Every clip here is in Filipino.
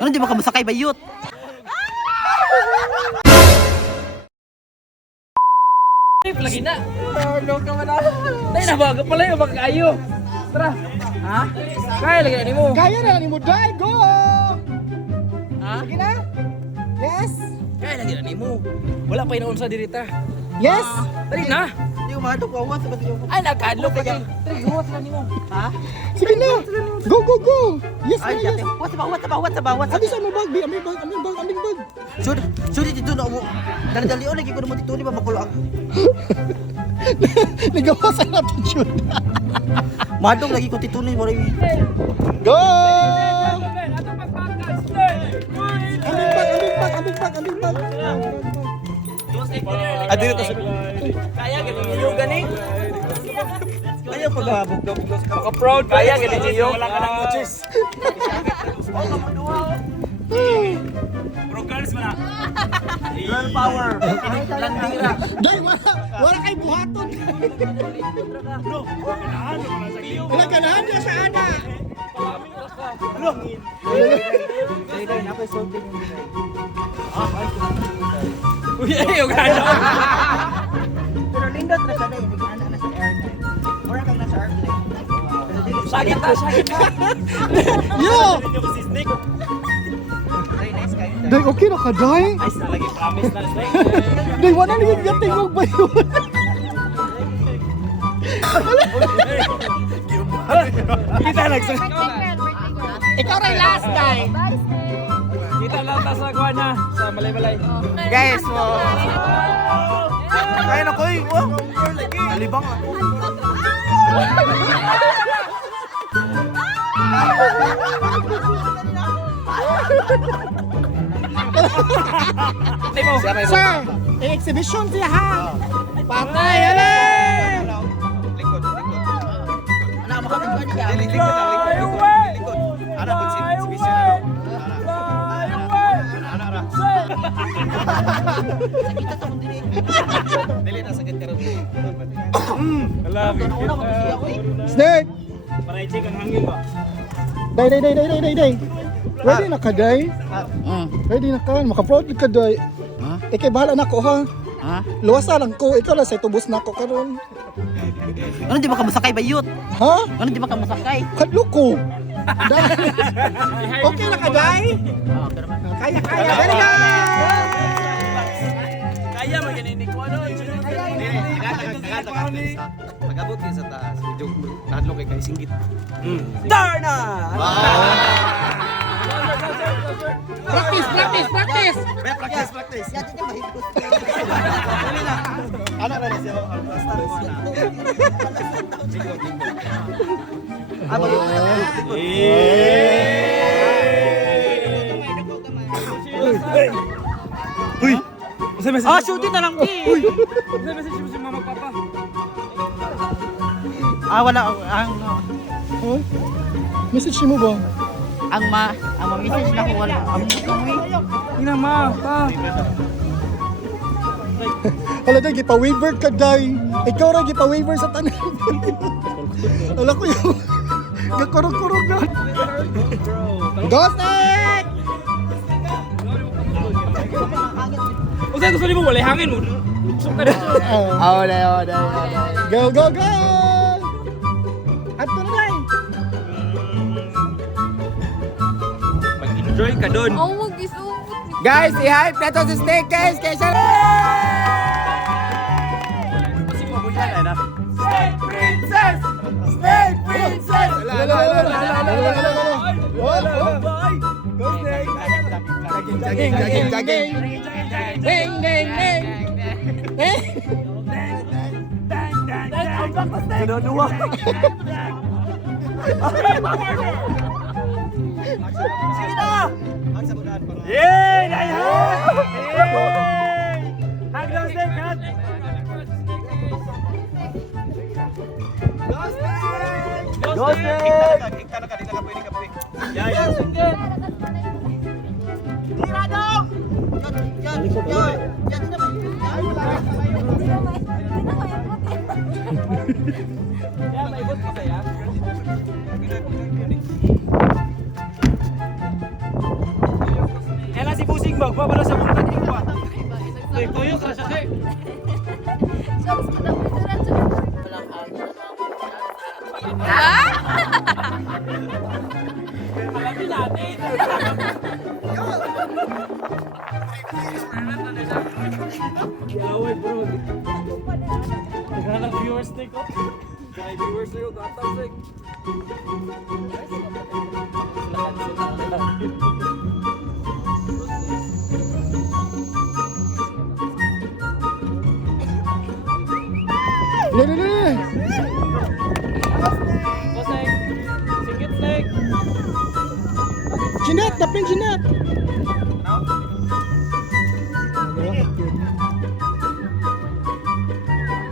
Ano di ba ka masakay bayot? Lagi na. Ano ka man ako? Dahil nabaga pala yung magkaayo. Tara. Ha? Kaya lagi na ni mo. Kaya na ni mo, dai, go! Ha? Sige na? Yes? Kaya lagi na ni mo. Wala pa inaon sa dirita. Yes? Dali na. Hindi ko mahadok awan sa kasi yung Ay, nagkadlok ka din. Dali, huwag na ni mo. ha? Sige na! Go, go, go! Yes Ay, na, yes! yate. Wat sa bawat. Abi sa mo bag, aming bag. Sud dito na mo. Dali lagi ko na mo dito ni ba makulo ang. Nagawa sa attitude. Mahadok lagi ko dito ni mo rin. Go! Ato pagpakas. Aming bag. Adito to sa Kaya ganun yung gani. Ayaw paghabog daw sa Maka-proud kaya ganun yung. Wala ka ng coaches. Bro, girls mo na. Girl power. Landira. Dai, wala kay buhaton. Wala ganahan niya sa ana. Dali na pa sulti yung Uy, ayaw gano'n. Pero lindot na siya dahil nag-ana na sa airline. Mura kang nasa airplane. Pero dili Sakit na. Yo! very nice kayo. Dai, okay na ka, Dai? Nice na lagi, promise na. Dai, wala nang gating mo ba yun? Kita nagsagot. Ikaw rin last, Dai. Kita lang ta sa kuha na. Sa malay-malay. Guys, kaya na ko eh. Alibang ako. Timo. Sir, exhibition siya ha. Patay, ale! Likod. Anak mo kami ba niya? Fly away! Anak mo si Sakita sa mundi. Dili na sakit karon. I love you. Una ko siya ko eh. Snake! Para i-check ang hangin ba? Day. Ready na ka, Day? Ready na ka. Maka-proud ka, Day. Ha? Ikay, bahala na ko, ha? Ha? Luwasa lang ko. Ikaw lang sa tubos na ko karon. Ano di ba ka masakay bayot? Ha? Ano di ba ka masakay? Kadlo ko. Day. Okay na ka, Day? Ah, pero Kaya. Very good! Kaya maganin ko ano. pag-abot din sa taas. Medyo nadlo kay singgit. Darna! Practice! Practice. Yan din mahigos. Ano na siya? Uy! Sa message. Ah, shooting na lang eh. Sa message mo si mama papa. Wala Oh? Message mo ba? ang message na ko wala. Ang Ina ma, pa. Hala, Day, gipa-waiver ka, Day. Ikaw rin gipa-waiver sa tanan. Hala ko yung gakurog-kurog na. Go, Snake! O sa gusto mo wala hangin mo. Luksok ka dito. Go! Ato na, Day. Mag-enjoy ka doon. Oh, wag isupot ni. Guys, i-hype na to si Snake, guys. Kaya siya... Kasi mo buya na. Snake Princess! Wala. Go, Snake! Jogging! Ding! Dua. Sige na! Yay! Naihan! Hag lang Snake, hag! Go, Snake! Yay! Kaya maibot ka kaya? Magbabala sa bunta ni Iwa. Tuyo ka siya kay. Malapit natin. Yaway bro. Naghanap viewers na ko. Kaya viewers na yung katasik. Lili! Bosek. Sikit sek. Jeanette! Napin Jeanette!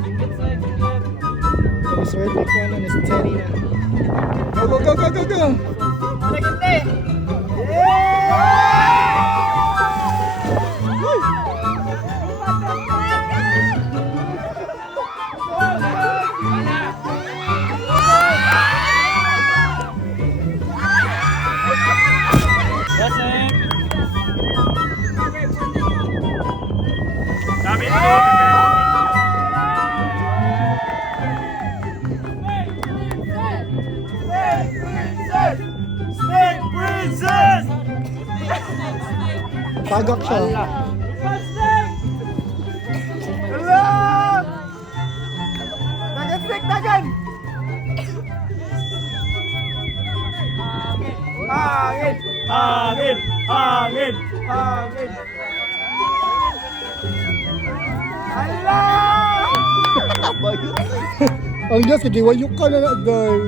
Sikit sek. Sikit. Swerte ko na, steady na. Go, go, go, go, go, go! Bosek. Sabi mo. Snake Princess! Tagak siya. Hello! Dagan-stick, dagan! Hangin! Hangin! Hangin! Hangin! Hala! Ang Diyos, kagiwayok ka na, guy.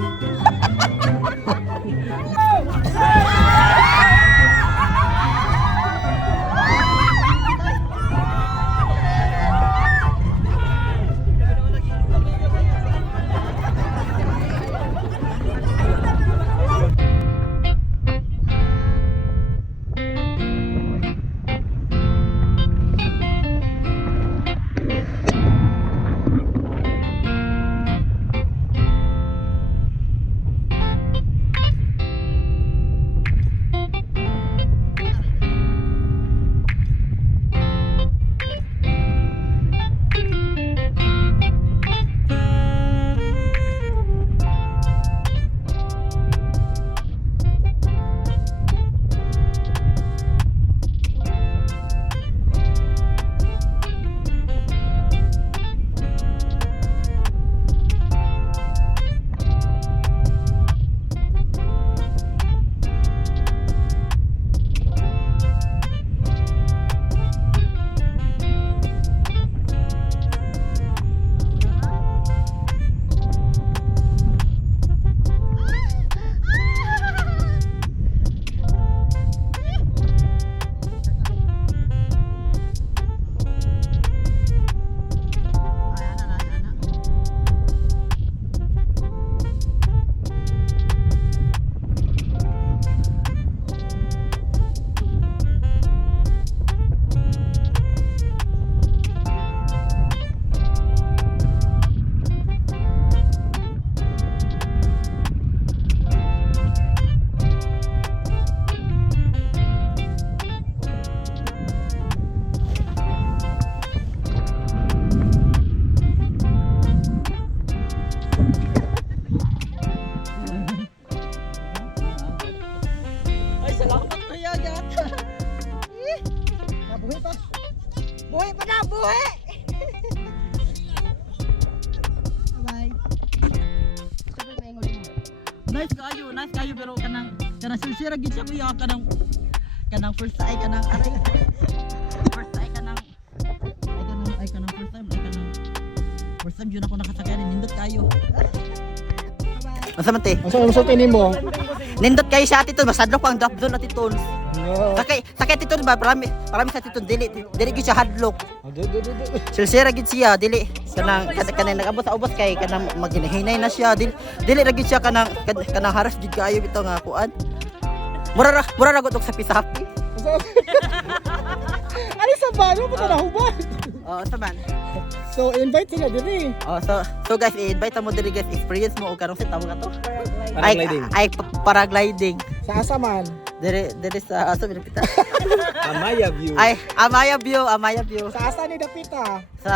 Buhay! Bye. Nice kayo pero kanang silsira gid siya kuya kanang first eye kanang aray. First eye kanang first time yun ako nakasakyan nindot kayo. Masa man te? Ano sa tinin mo? Nindot kayo sa atitun masadlok pang drop down atitun. No. Sakay atitun ba parami sa atitun dili gid siya hadlok. Silsira gid siya dili kanang nagabot sa ubos kay kanang maghinay na siya dili ra gid siya kanang haras gid kayo bitaw nga kuan. Mura ra gud og sapi-sapi. Ano sa bano mo na hubad? Oh, saban. So invite sila diri. Oh, so guys, i-invite mo diri guys, experience mo og karong sit tawag ka to. Paragliding. Ay paragliding. Sa asa man? Dere sa aso pinapita. Amaya view. Ay, Amaya View. Sa asa ni Dapita? Sa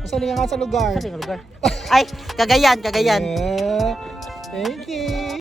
Asa ni nga sa lugar? lugar. Ay, Cagayan. Yeah. Thank you.